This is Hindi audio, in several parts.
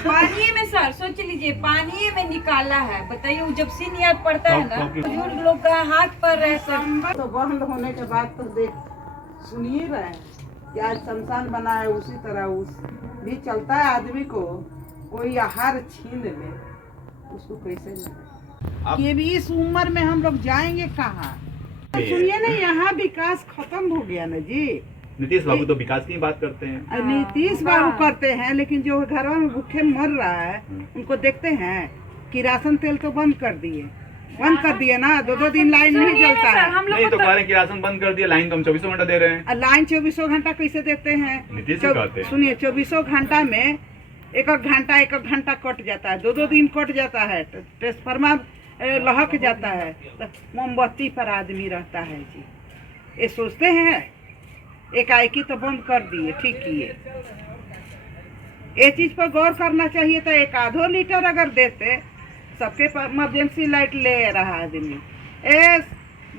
पानी में सर सोच लीजिए, पानी में निकाला है। बताइए जब सीन याद पड़ता है ना, बुजुर्ग लोग का हाथ पर रहे सब। तो बंद होने के बाद तो देख सुनिए रहे हैं कि आज शमशान बना है, उसी तरह उस भी चलता है। आदमी को कोई आहार छीन ले, उसको कैसे मिले? ये भी इस उम्र में हम लोग जाएंगे कहाँ? सुनिए ना, यहाँ विकास खत्म हो गया ना जी। नीतीश बाबू तो विकास की बात करते हैं। नीतीश बाबू करते हैं, लेकिन जो घर में भूखे मर रहा है उनको देखते हैं कि राशन तेल तो बंद कर दिए ना। 2 दिन लाइन नहीं जलता है। नहीं तो कह रहे हैं कि राशन बंद कर दिया, लाइन तो हम 24 घंटा दे रहे हैं। लाइन 24 घंटा कैसे देते हैं? नीतीश जी कहते हैं। सुनिए, 24 घंटा में एक घंटा कट जाता है, 2 दिन कट जाता है, ट्रांसफार्मर लहक जाता है, तो मोमबत्ती पर आदमी रहता है जी। ये सोचते हैं एकाएकी तो बंद कर दिए, ठीक किए। ये चीज पर गौर करना चाहिए था। 1-2 लीटर अगर देते, सबके इमरजेंसी लाइट ले रहा आदमी।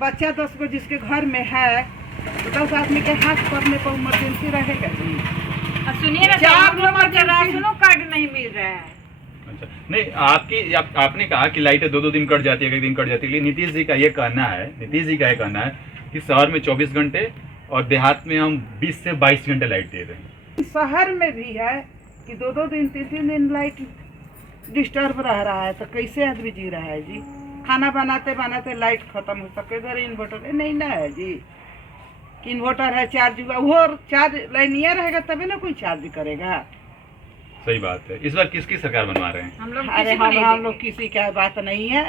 बच्चा 10 को जिसके घर में है, तो 10 आदमी के हाथ पड़ने पर इमरजेंसी रहेगा जी। सुनिए ना, 4 नंबर का राशनों कार्ड नहीं मिल रहा है। अच्छा, नहीं आपने कहा कि लाइटें 2 दिन कट जाती है, 1 दिन कट जाती है। नीतीश जी का ये कहना है कि शहर में 24 घंटे और देहात में हम 20 से 22 घंटे लाइट दे रहे हैं। शहर में भी है कि 2 दिन 3 दिन लाइट डिस्टर्ब रह रहा है, तो कैसे आदमी जी रहा है जी? खाना बनाते बनाते लाइट खत्म हो सके। इधर इन्वर्टर नहीं ना है जी, कि इन्वर्टर है, चार्ज हुआ, वो चार्ज लाइनिया रहेगा तभी ना कोई चार्ज करेगा। सही बात है। इस बार किसकी सरकार बनवा रहे हैं? हम लोग किसी का बात नहीं है,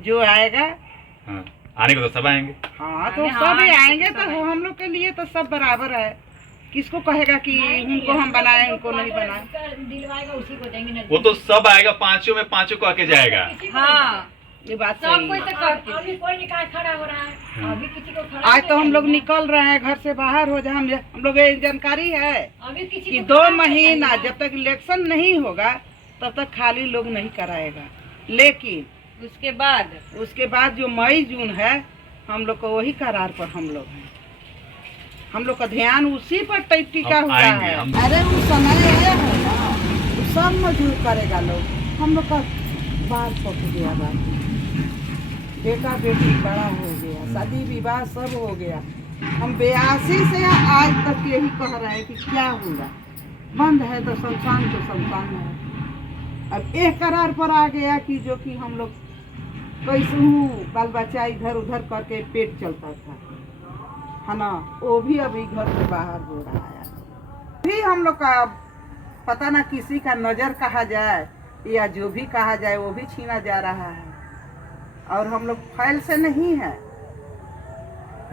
जो आएगा। हाँ, आने को तो सब आएंगे। हाँ, तो सब ही आएंगे, तो हम लोग के लिए तो सब बराबर है। किसको कहेगा कि उनको हम बनाए, उनको नहीं बनाए? दिलवाएगा उसी को देंगे। वो तो सब आएगा, 5 में 5 को आके जाएगा। हाँ, ये बात सब सही कोई है। तो अभी कोई निकाल खड़ा हो रहा है, अभी किसी को खड़ा आज तो हम लोग निकल रहे हैं घर से बाहर हो जाए। हम लोग ये जानकारी है अभी किसी कि को 2 खड़ा महीना नहीं जब तक इलेक्शन नहीं होगा तब तक खाली लोग नहीं कराएगा। लेकिन उसके बाद जो मई जून है, हम लोग को वही करार पर हम लोग हैं। हम लोग का ध्यान उसी पर टिका हुआ है। अरे वो समय आया है ना, तो सब मजदूर करेगा लोग। हम लोग का बाल पक गया, बेटा बेटी बड़ा हो गया, शादी विवाह सब हो गया। हम 82 से आज तक यही कह रहे हैं कि क्या होगा। बंद है तो शमशान है। अब एक करार पर आ गया कि जो कि हम लोग कैसे बाल बच्चा इधर उधर करके पेट चलता था, है ना, वो भी अभी घर से बाहर हो रहा है। भी हम लोग का पता ना किसी का नजर कहा जाए या जो भी कहा जाए, वो भी छीना जा रहा है। और हम लोग फाइल से नहीं है।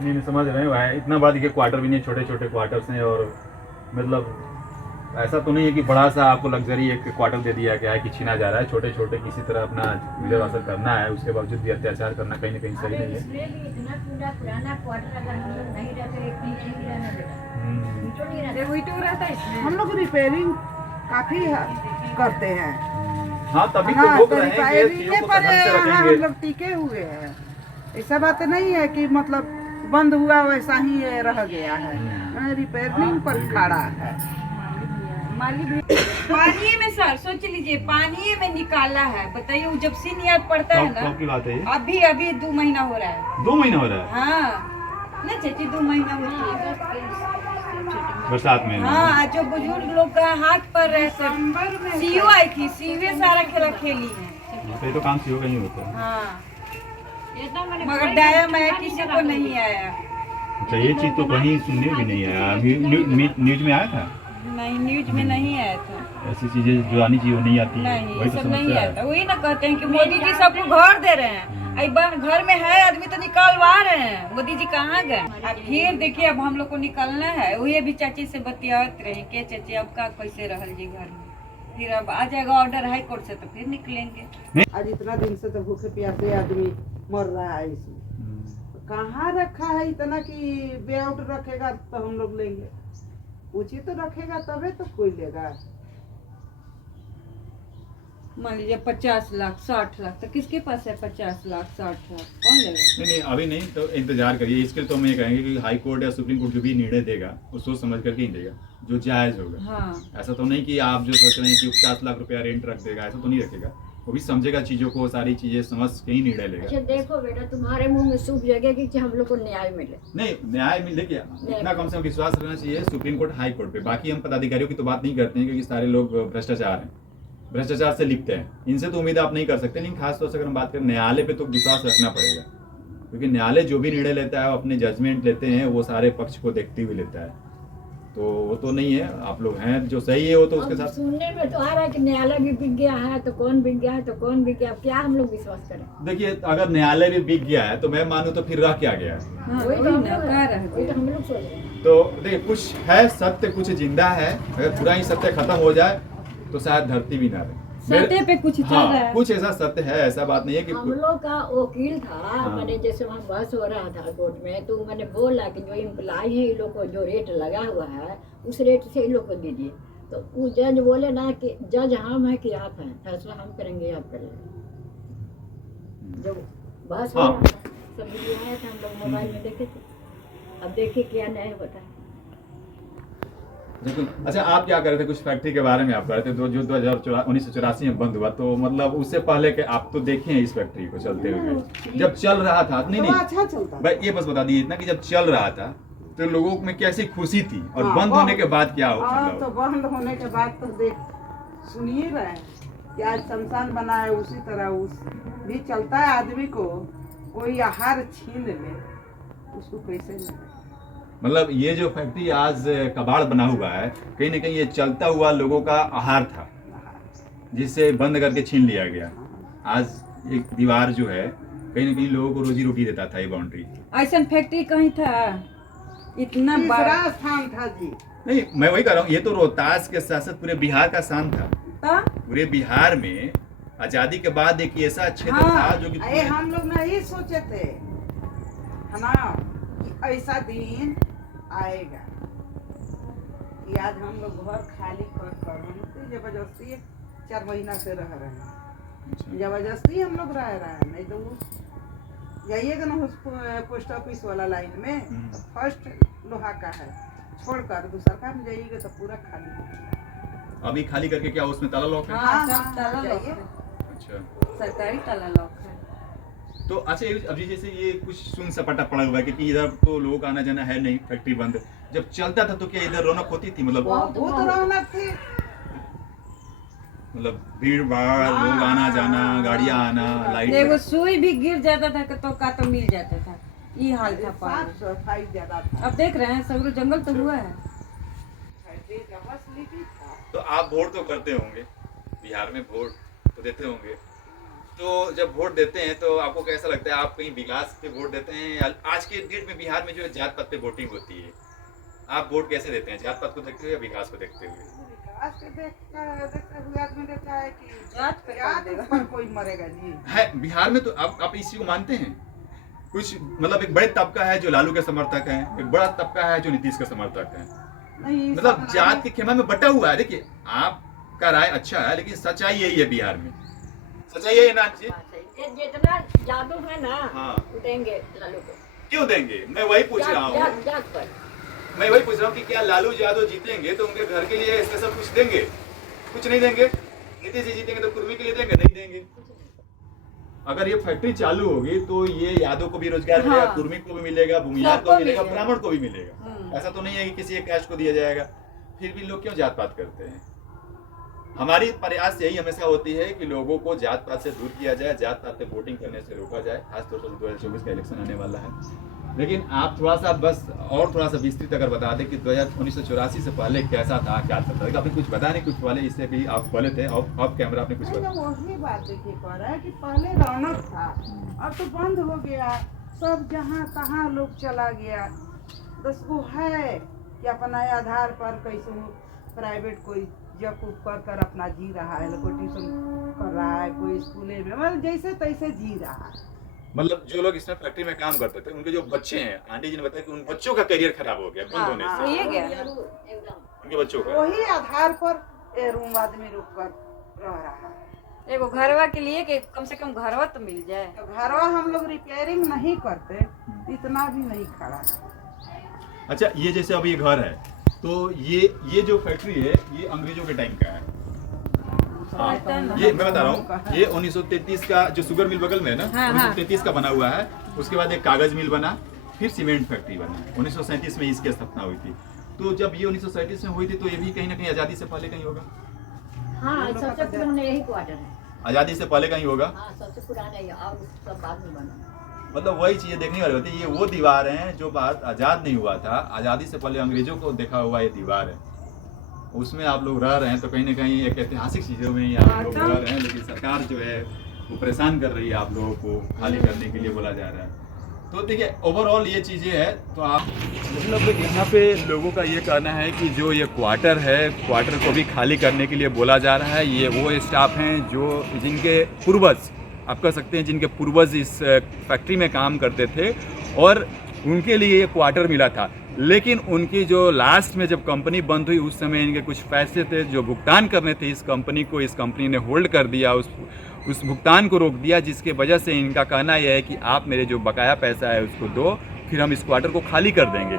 नहीं समझ रहे हैं। इतना बड़ा देखिए क्वार्टर भी नहीं, छोटे छोटे क्वार्टर्स हैं। और मतलब ऐसा तो नहीं है कि बड़ा सा आपको लग्जरी एक क्वार्टर दे दिया गया है कि छीना जा रहा है। छोटे छोटे किसी तरह अपना गुजर बसर करना है, उसके बावजूद भी अत्याचार करना कहीं ना कहीं सही नहीं है। हम लोग रिपेयरिंग काफी करते हैं। हाँ, तभी तो लोग रहे हैं कि चीजों को ढंग से रखेंगे। हम लोग टिके हुए हैं। ऐसा बात नहीं है कि मतलब बंद हुआ वैसा ही रह गया है, रिपेयरिंग पर खड़ा है। पानी में सर सोच लीजिए, पानी में निकाला है। बताइए जब सीन याद पड़ता है ना, की बात है ये? अभी 2 महीना हो रहा है। 2 महीना हो रहा है? हाँ ना चाची, 2 महीना हो रहा है बरसात में। हाँ, जो बुजुर्ग लोग का हाथ पर रहे सब। सीओ आई थी, सीवे सारा खेला खेली है। ये तो काम सीओ का ही होता है। हाँ, मगर डाया मैं किसी को नहीं आया। अच्छा, ये चीज तो कहीं सुनने भी नहीं आया। न्यूज में आया था? नहीं, न्यूज में नहीं आया था। ऐसी चीजें जो आनी चाहिए वो नहीं आती। नहीं, वही तो सब नहीं समस्या आता। वही ना कहते हैं कि मोदी जी सबको घर दे रहे हैं, घर में है आदमी तो निकलवा रहे हैं। मोदी जी कहाँ गए? अब फिर देखिए, अब हम लोग को निकलना है। वही अभी चाची से बतियात रहे के चाची अब का कैसे रहल जी घर में। फिर अब आ जाएगा ऑर्डर हाई कोर्ट से, तो फिर निकलेंगे। आज इतना दिन से तो भूखे प्यासे आदमी मर रहा है इसमें। कहाँ रखा है इतना कि बेआउट रखेगा तो हम लोग लेंगे, उचित तो रखेगा तबे तो कोई लेगा। मान लीजिए 50 लाख 60 लाख, तो किसके पास है 50 लाख 60 लाख? कौन लेगा? नहीं, अभी नहीं, तो इंतजार करिए। इसके तो हम ये कहेंगे कि हाई कोर्ट या सुप्रीम कोर्ट जो भी निर्णय देगा वो सोच समझ करके ही देगा। जो जायज़ होगा। हाँ ऐसा तो नहीं कि आप जो सोच रहे हैं कि 50 लाख रुपया रेंट रख देगा, ऐसा तो नहीं रखेगा। वो भी समझेगा चीज़ों को, सारी चीज़ें समझ के ही निर्णय लेगा। अच्छा देखो बेटा, तुम्हारे मुंह में सूप जगेगी कि हम लोग को न्याय मिले। नहीं, न्याय में देखिए इतना कम से कम विश्वास रखना चाहिए सुप्रीम कोर्ट, हाई कोर्ट पे। बाकी हम पदाधिकारियों की तो बात नहीं करते हैं क्योंकि सारे लोग भ्रष्टाचार हैं, भ्रष्टाचार से लिखते हैं, इनसे तो उम्मीद आप नहीं कर सकते। लेकिन खासतौर से अगर हम बात करें न्यायालय पे, तो विश्वास रखना पड़ेगा क्योंकि न्यायालय जो भी निर्णय लेता है, वो अपने जजमेंट लेते हैं, वो सारे पक्ष को देखते हुए लेता है। तो वो तो नहीं है, आप लोग हैं जो सही है वो तो उसके अब साथ। सुनने में तो आ रहा है कि न्यायालय भी बिक गया है, तो कौन बिक गया है, तो कौन बिक गया। अब क्या हम लोग विश्वास करें। देखिए अगर न्यायालय भी बिक गया है तो मैं मानूं तो फिर रह क्या गया है। हाँ वही तो वही हम ना लोग कह रहे वही तो हैं। हम लोग सोच रहे हैं। तो देखिए कुछ है सत्य, कुछ जिंदा है। अगर पूरा ही सत्य खत्म हो जाए तो शायद धरती भी ना रहे। सत्य पे कुछ चल रहा हाँ, है। कुछ ऐसा सत्य है, ऐसा बात नहीं है कि हम लोग का वकील था, हाँ। मैंने जैसे वहाँ बहस हो रहा था कोर्ट में, तो मैंने बोला कि जो इम्प्लाई है, इन लोग को जो रेट लगा हुआ है उस रेट से इन लोग को दीजिए। तो वो जज बोले ना कि जज हम है कि आप हैं, फैसला हम करेंगे, आप करेंगे। जब बहस हो हाँ। रहा था, सब वीडियो आया था, हम लोग मोबाइल में देखे थे। अब देखिए क्या न्याय होता है। बिल्कुल। अच्छा आप क्या कर रहे थे, कुछ फैक्ट्री के बारे में आप कर रहे थे, जो 1984 में बंद हुआ, तो मतलब उससे पहले के आप तो देखे हैं इस फैक्ट्री को चलते हुए, जब चल रहा था। नहीं तो नहीं अच्छा चलता भाई ये बस बता दीजिए इतना कि जब चल रहा था तो लोगों में कैसी खुशी थी और हाँ, बंद बहुत। होने के बाद क्या हो हाँ, मतलब? तो बंद होने के बाद तो देख सुनिए रहे हैं कि आज शमशान बना है, उसी तरह उस भी चलता है। आदमी को कोई आहार छीन ले, उसको कैसे मिले। मतलब ये जो फैक्ट्री आज कबाड़ बना हुआ है, कहीं ना कहीं ये चलता हुआ लोगों का आहार था, जिसे बंद करके छीन लिया गया। आज एक दीवार जो है कहीं ना कहीं लोगों को रोजी रोटी देता था, ये बाउंड्री। ऐसा फैक्ट्री कहीं था इतना बड़ा? तीसरा स्थान था जी। नहीं मैं वही कह रहा हूँ, ये तो रोहतास के साथ साथ पूरे बिहार का शान था। था? पूरे बिहार में आजादी के बाद एक ऐसा क्षेत्र हाँ। था जो कि अरे हम लोग नहीं सोचे थे, है ना, कि ऐसा दिन आएगा कि आज हम लोग घर खाली कर हम तो जबरदस्ती 4 महीना से रह रहे हैं। जबरदस्ती हम लोग रह रहे हैं, नहीं तो वो जाइएगा ना उस पोस्ट ऑफिस वाला लाइन में, तो फर्स्ट लोहा का है, छोड़कर दूसरा काम जाइएगा तो पूरा खाली है। अभी खाली करके क्या उसमें ताला लॉक है? हाँ सब ताला लॉक जाइए। है, अच्छा सरकारी ताला लॉक है। तो अच्छा अभी जैसे ये कुछ सुन सपाटा पड़ा हुआ है क्योंकि इधर तो लोगों का आना जाना है नहीं, फैक्ट्री बंद। जब चलता था तो क्या इधर रौनक होती थी? मतलब बहुत रौनक थी। मतलब भीड़ भाड़, लोग आना जाना, गाड़ियां आना, एगो लाइट। सुई भी गिर जाता था तो का तो मिल जाता था, ये हाल था साफ पहले। सफाई ज्यादा था। अब देख रहे हैं सगरो जंगल तो हुआ है। तो आप वोट तो करते होंगे, बिहार में वोट तो देते होंगे, तो जब वोट देते हैं तो आपको कैसा लगता है? आप कहीं विकास पे वोट देते हैं या आज के डेट में बिहार में जो है जात पात पे वोटिंग होती है, आप वोट कैसे देते हैं? जात पात को देखते हुए या विकास को देखते हुए? विकास के देखते हुए आदमी देखता है कि जात पे जात कर देगा। पर कोई मरेगा जी। है बिहार में तो आप इस चीज को मानते हैं? कुछ मतलब एक बड़े तबका है जो लालू के समर्थक है, एक बड़ा तबका है जो नीतीश का समर्थक है। नहीं मतलब जात के खेमा में बटा हुआ है। देखिए आपका राय अच्छा है लेकिन सच्चाई यही है बिहार में, सच्चाई यही है ना जी? ये जितना जादू है ना, हाँ। वो देंगे लालू को। क्यों देंगे? मैं वही पूछ रहा हूँ, जात पर। मैं वही पूछ रहा हूँ कि क्या लालू यादव जीतेंगे तो उनके घर के लिए स्पेशल कुछ देंगे? कुछ नहीं देंगे। नीतीश जी जीतेंगे तो कुर्मी के लिए देंगे? नहीं देंगे। अगर ये फैक्ट्री चालू होगी तो ये यादव को भी रोजगार मिलेगा, हाँ। कुर्मी को भी मिलेगा, भूमिहार को सबको भी मिलेगा, मिलेगा। ब्राह्मण को भी मिलेगा। ऐसा तो नहीं है कि किसी एक कास्ट को दिया जाएगा। फिर भी लोग क्यों जात पात करते हैं? हमारी प्रयास यही हमेशा होती है कि लोगों को जात पात से दूर किया जाए, जात पात पे वोटिंग करने से रोका जाए। खासतौर से 2024 का इलेक्शन आने वाला है। लेकिन आप थोड़ा सा बस और थोड़ा सा विस्तृत अगर बता दें कि 1984 से पहले कैसा था, क्या चलता था? आपने कुछ बताया नहीं, कुछ वाले इससे भी आप बोले थे ऑफ कैमरा आपने कुछ नहीं, बताया। तो वही बात देखिए कह रहा है कि पहले रौनक था, अब तो बंद हो गया। सब जहाँ तहाँ लोग चला गया। बस वो है कि अपना आधार पर कैसे प्राइवेट कोई जब कर अपना जी रहा है, कोई ट्यूशन कर रहा है, कोई स्कूले में, मतलब जैसे तैसे जी रहा है। मतलब जो लोग इसमें फैक्ट्री में काम करते थे उनके जो बच्चे हैं, आंटी जी ने बताया कि उन बच्चों का करियर खराब हो गया बंद होने हाँ, से। सही है क्या? एकदम। उनके बच्चों का वही आधार पर ये रूम आदमी रुक कर रह रहा है। एगो घरवा के लिए कि कम से कम घरवा तो मिल जाए। तो घरवा हम लोग रिपेयरिंग नहीं करते, इतना भी नहीं खड़ा है। अच्छा ये जैसे अब ये घर है, तो ये जो फैक्ट्री है ये अंग्रेजों के टाइम का है। ये मैं बता रहा हूँ, ये 1933 का जो शुगर मिल बगल में है ना, 1933 का बना हुआ है। उसके बाद एक कागज मिल बना, फिर सीमेंट फैक्ट्री बना। 1937 में इसकी स्थापना हुई थी। तो जब ये 1937 में हुई थी तो ये भी कहीं ना कहीं आज़ादी से पहले कहीं होगा। हाँ, सबसे पुराना यही क्वार्टर है। आज़ादी से पहले कहीं होगा। हाँ, सबसे पुराना ये, और सब बाद में बना। मतलब वही चीजें देखने वाली होती है। ये वो दीवार है जो भारत आज़ाद नहीं हुआ था, आज़ादी से पहले अंग्रेजों को देखा हुआ ये दीवार है। उसमें आप लोग रह रहे हैं तो कहीं ना कहीं एक ऐतिहासिक चीज़ों में ही आप लोग रह रहे हैं, लेकिन सरकार जो है वो परेशान कर रही है आप लोगों को, खाली करने के लिए बोला जा रहा है। तो देखिए ओवरऑल ये चीज़ें हैं। तो आप मतलब यहाँ पे लोगों का ये कहना है कि जो ये क्वार्टर है, क्वार्टर को भी खाली करने के लिए बोला जा रहा है। ये वो स्टाफ हैं जो जिनके पूर्वज, आप कह सकते हैं जिनके पूर्वज इस फैक्ट्री में काम करते थे और उनके लिए ये क्वार्टर मिला था। लेकिन उनकी जो लास्ट में जब कंपनी बंद हुई उस समय इनके कुछ पैसे थे जो भुगतान करने थे इस कंपनी को, इस कंपनी ने होल्ड कर दिया, उस भुगतान को रोक दिया, जिसके वजह से इनका कहना यह है कि आप मेरे जो बकाया पैसा है उसको दो, फिर हम इस क्वार्टर को खाली कर देंगे।